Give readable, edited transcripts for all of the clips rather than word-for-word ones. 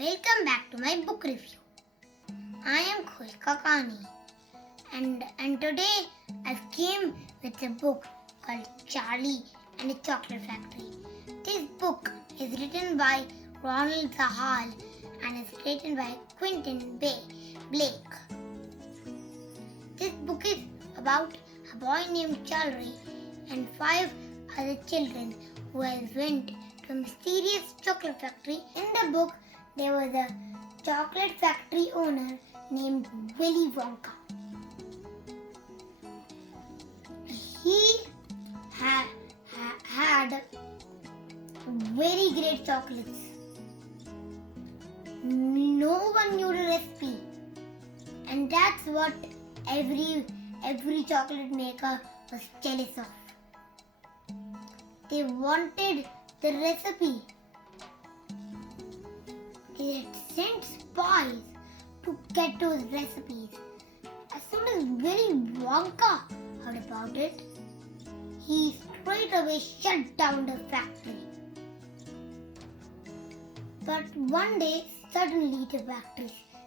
Welcome back to my book review. I am Kakani and today I've came with a book called Charlie and the Chocolate Factory. This book is written by Roald Dahl and is written by Quentin Blake. This book is about a boy named Charlie and 5 other children who went to a mysterious chocolate factory. In the book, there was a chocolate factory owner named Willy Wonka. He had very great chocolates. No one knew the recipe, and that's what every chocolate maker was jealous of. They wanted the recipe. They had sent spies to get those recipes. As soon as Willy Wonka heard about it, he straight away shut down the factory. But one day, suddenly the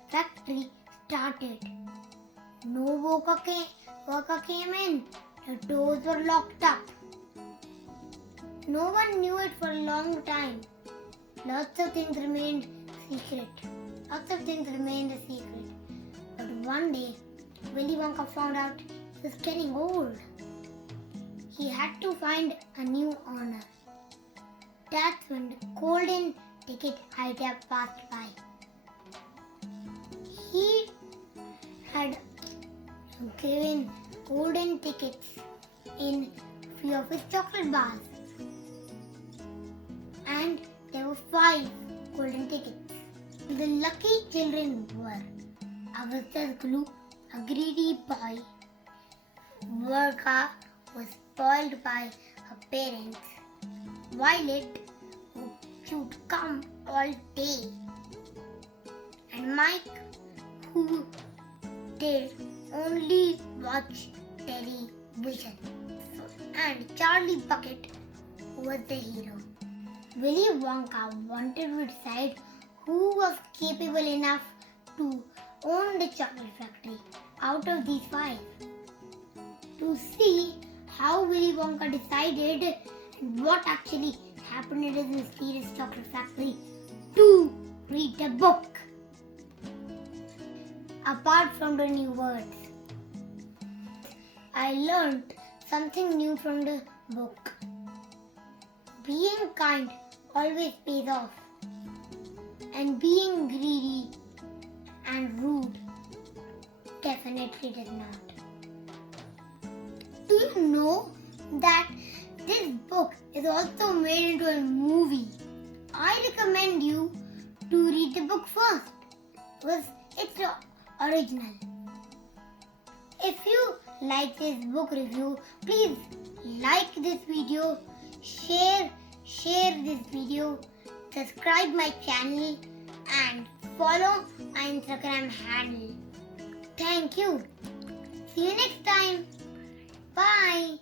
factory started. No worker came in. The doors were locked up. No one knew it for a long time. Lots of things remained secret. But one day, Willy Wonka found out he was getting old. He had to find a new owner. That's when the golden ticket idea passed by. He had given golden tickets in few of his chocolate bars. And there were 5 golden tickets. The lucky children were Augustus Gloop, a greedy boy. Verka was spoiled by her parents. Violet, who chewed gum all day. And Mike, who did only watch television. And Charlie Bucket, who was the hero. Willy Wonka wanted to decide who was capable enough to own the chocolate factory out of these 5. To see how Willy Wonka decided and what actually happened in his mysterious chocolate factory, to read the book. Apart from the new words, I learned something new from the book. Being kind always pays off, and being greedy and rude definitely does not. Do you know that this book is also made into a movie? I recommend you to read the book first because it's original. If you like this book review, please like this video, share this video, subscribe my channel and follow my Instagram handle. Thank you. See you next time. Bye.